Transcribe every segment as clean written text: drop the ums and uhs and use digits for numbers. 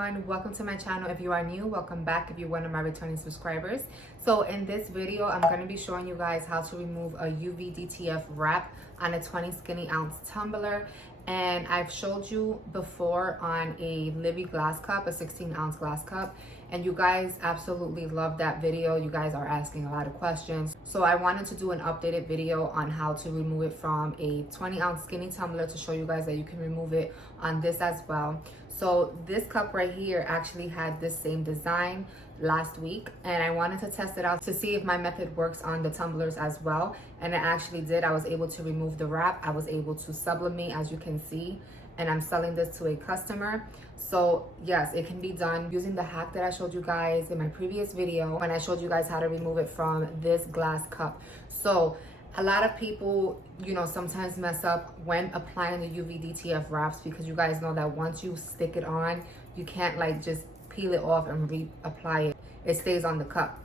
everyone, welcome to my channel. If you are new, welcome back if you're one of my returning subscribers. So in this video, I'm going to be showing you guys how to remove a UV DTF wrap on a 20 skinny ounce tumbler. And I've showed you before on a Libby glass cup, a 16 ounce glass cup, and you guys absolutely love that video. You guys are asking a lot of questions, so I wanted to do an updated video on how to remove it from a 20 ounce skinny tumbler to show you guys that you can remove it on this as well. So this cup right here actually had this same design last week, and I wanted to test it out to see if my method works on the tumblers as well, and it actually did. I was able to remove the wrap. I was able to sublimate, as you can see, and I'm selling this to a customer. So yes, it can be done using the hack that I showed you guys in my previous video when I showed you guys how to remove it from this glass cup. So a lot of people, you know, sometimes mess up when applying the UV DTF wraps, because you guys know that once you stick it on, you can't like just peel it off and reapply it. It stays on the cup.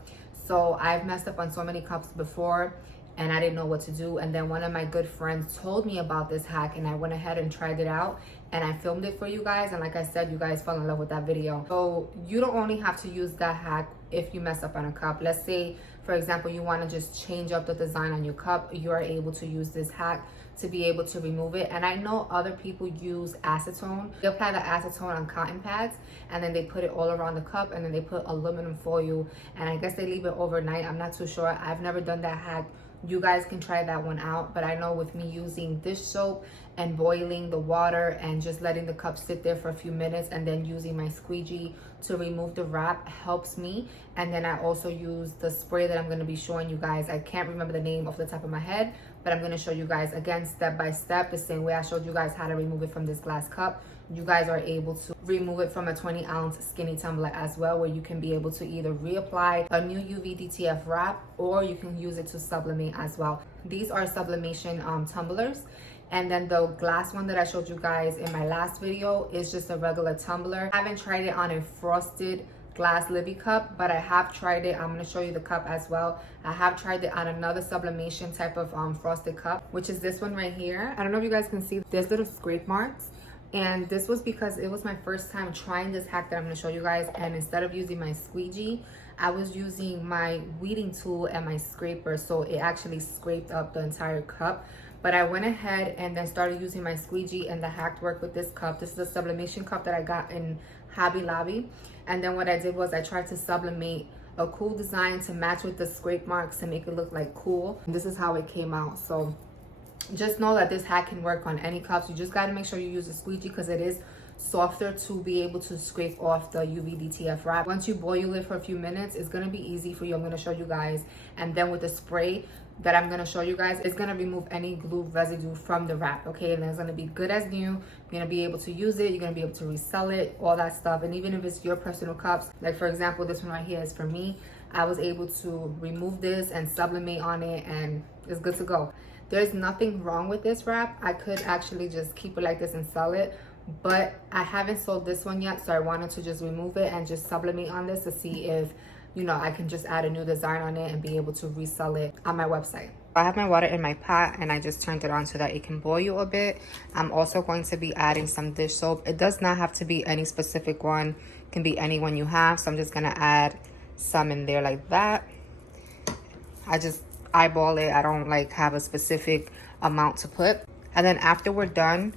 So I've messed up on so many cups before and I didn't know what to do. And then one of my good friends told me about this hack, and I went ahead and tried it out, and I filmed it for you guys. And like I said, you guys fell in love with that video. So you don't only have to use that hack if you mess up on a cup. Let's say, for example, you want to just change up the design on your cup. You are able to use this hack to be able to remove it. And I know other people use acetone. They apply the acetone on cotton pads, and then they put it all around the cup, and then they put aluminum foil, and I guess they leave it overnight. I'm not too sure. I've never done that hack. You guys can try that one out, but I know with me using dish soap and boiling the water and just letting the cup sit there for a few minutes and then using my squeegee to remove the wrap helps me. And then I also use the spray that I'm going to be showing you guys. I can't remember the name off the top of my head, but I'm going to show you guys again step by step, the same way I showed you guys how to remove it from this glass cup. You guys are able to remove it from a 20 ounce skinny tumbler as well, where you can be able to either reapply a new UV DTF wrap, or you can use it to sublimate as well. These are sublimation tumblers. And then the glass one that I showed you guys in my last video is just a regular tumbler. I haven't tried it on a frosted glass Libby cup, but I have tried it. I'm going to show you the cup as well. I have tried it on another sublimation type of frosted cup, which is this one right here. I don't know if you guys can see, there's little scrape marks. And this was because it was my first time trying this hack that I'm going to show you guys. And instead of using my squeegee, I was using my weeding tool and my scraper. So it actually scraped up the entire cup. But I went ahead and then started using my squeegee, and the hack worked with this cup. This is a sublimation cup that I got in Hobby Lobby. And then what I did was I tried to sublimate a cool design to match with the scrape marks to make it look like cool. And this is how it came out. So just know that this hack can work on any cups. You just got to make sure you use a squeegee because it is softer to be able to scrape off the UV DTF wrap. Once you boil it for a few minutes, it's going to be easy for you. I'm going to show you guys. And then with the spray that I'm going to show you guys, it's going to remove any glue residue from the wrap, okay? And it's going to be good as new. You're going to be able to use it. You're going to be able to resell it, all that stuff. And even if it's your personal cups, like for example, this one right here is for me. I was able to remove this and sublimate on it, and it's good to go. There's nothing wrong with this wrap. I could actually just keep it like this and sell it, but I haven't sold this one yet, so I wanted to just remove it and just sublimate on this to see if, you know, I can just add a new design on it and be able to resell it on my website. I have my water in my pot, and I just turned it on so that it can boil a bit. I'm also going to be adding some dish soap. It does not have to be any specific one. It can be any one you have. So I'm just going to add some in there like that. I just eyeball it. I don't like have a specific amount to put. And then after we're done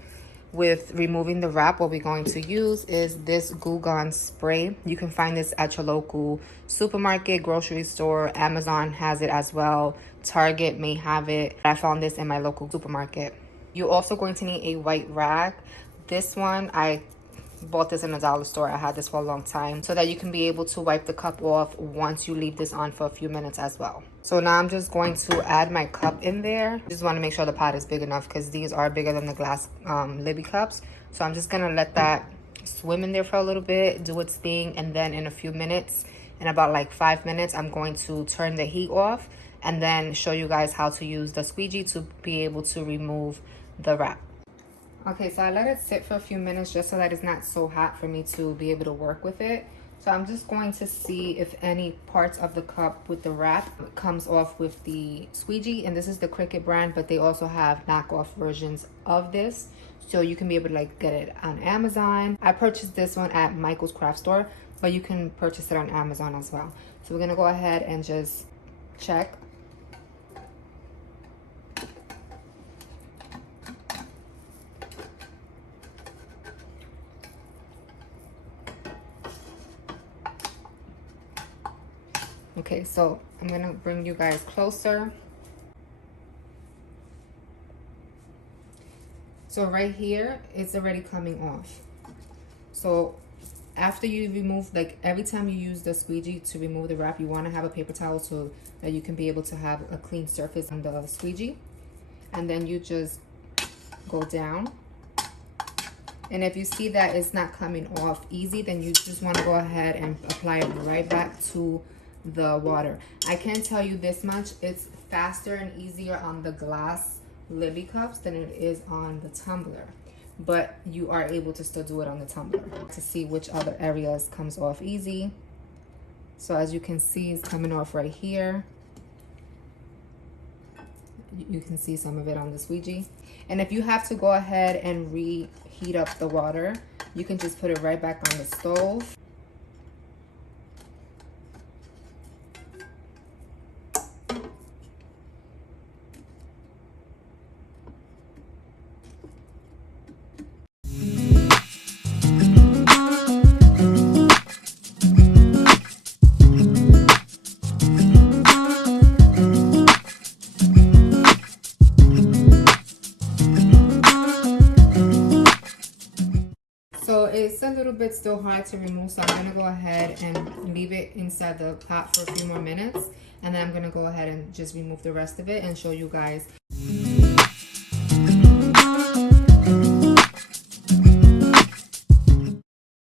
with removing the wrap, what we're going to use is this Goo Gone spray. You can find this at your local supermarket, grocery store. Amazon has it as well. Target may have it. I found this in my local supermarket. You're also going to need a white rag. This one, I bought this in a dollar store. I had this for a long time, so that you can be able to wipe the cup off once you leave this on for a few minutes as well. So now I'm just going to add my cup in there. Just want to make sure the pot is big enough because these are bigger than the glass Libby cups. So I'm just gonna let that swim in there for a little bit, do its thing, and then in a few minutes, in about like 5 minutes, I'm going to turn the heat off and then show you guys how to use the squeegee to be able to remove the wrap. Okay, so I let it sit for a few minutes just so that it's not so hot for me to be able to work with it. So I'm just going to see if any parts of the cup with the wrap comes off with the squeegee. And this is the Cricut brand, but they also have knockoff versions of this. So you can be able to like get it on Amazon. I purchased this one at Michael's Craft Store, but you can purchase it on Amazon as well. So we're gonna go ahead and just check. Okay, so I'm gonna bring you guys closer. So right here, it's already coming off. So after you remove, like every time you use the squeegee to remove the wrap, you wanna have a paper towel so that you can be able to have a clean surface on the squeegee. And then you just go down. And if you see that it's not coming off easy, then you just wanna go ahead and apply it right back to the water. I can tell you this much, it's faster and easier on the glass Libby cups than it is on the tumbler, but you are able to still do it on the tumbler to see which other areas comes off easy. So as you can see, it's coming off right here. You can see some of it on the squeegee. And if you have to go ahead and reheat up the water, you can just put it right back on the stove. So it's a little bit still hard to remove, so I'm gonna go ahead and leave it inside the pot for a few more minutes, and then I'm gonna go ahead and just remove the rest of it and show you guys.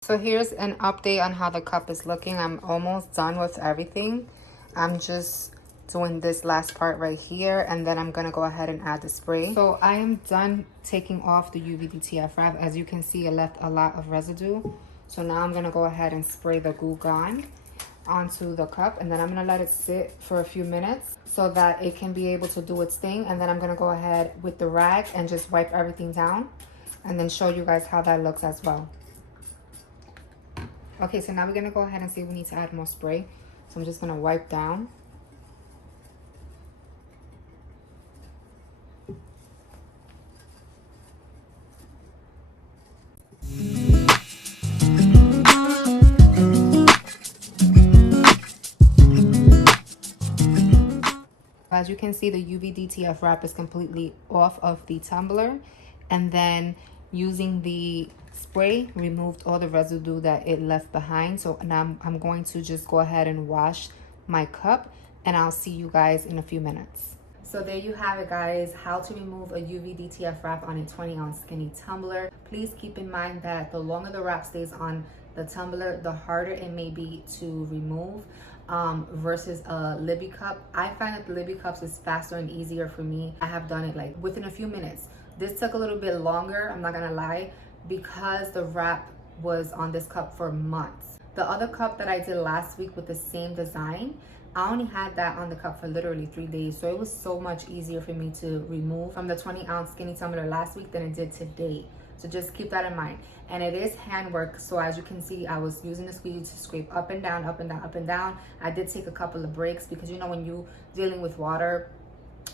So here's an update on how the cup is looking. I'm almost done with everything. I'm just doing this last part right here, and then I'm gonna go ahead and add the spray. So I am done taking off the UV DTF wrap. As you can see, it left a lot of residue. So now I'm gonna go ahead and spray the Goo Gone onto the cup, and then I'm gonna let it sit for a few minutes so that it can be able to do its thing. And then I'm gonna go ahead with the rag and just wipe everything down and then show you guys how that looks as well. Okay, so now we're gonna go ahead and see if we need to add more spray. So I'm just gonna wipe down. As you can see, the UV DTF wrap is completely off of the tumbler, and then using the spray removed all the residue that it left behind. So now I'm going to just go ahead and wash my cup, and I'll see you guys in a few minutes. So there you have it, guys, how to remove a UV DTF wrap on a 20-ounce skinny tumbler. Please keep in mind that the longer the wrap stays on the tumbler, the harder it may be to remove versus a Libby cup. I find that the Libby cups is faster and easier for me. I have done it like within a few minutes. This took a little bit longer, I'm not gonna lie, because the wrap was on this cup for months. The other cup that I did last week with the same design, I only had that on the cup for literally 3 days. So it was so much easier for me to remove from the 20-ounce skinny tumbler last week than it did today. So just keep that in mind. And it is handwork. So as you can see, I was using the squeegee to scrape up and down, up and down, up and down. I did take a couple of breaks because, you know, when you dealing with water,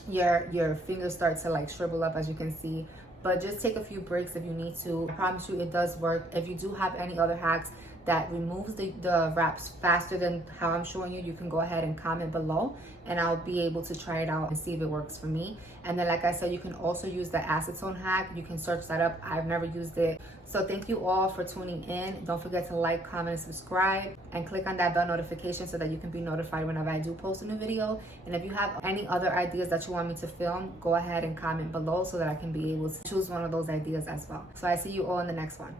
your fingers start to like shrivel up, as you can see. But just take a few breaks if you need to. I promise you it does work. If you do have any other hacks that removes the wraps faster than how I'm showing you, you can go ahead and comment below, and I'll be able to try it out and see if it works for me. And then, like I said, you can also use the acetone hack. You can search that up. I've never used it. So thank you all for tuning in. Don't forget to like, comment, and subscribe, and click on that bell notification so that you can be notified whenever I do post a new video. And if you have any other ideas that you want me to film, go ahead and comment below so that I can be able to choose one of those ideas as well. So I see you all in the next one.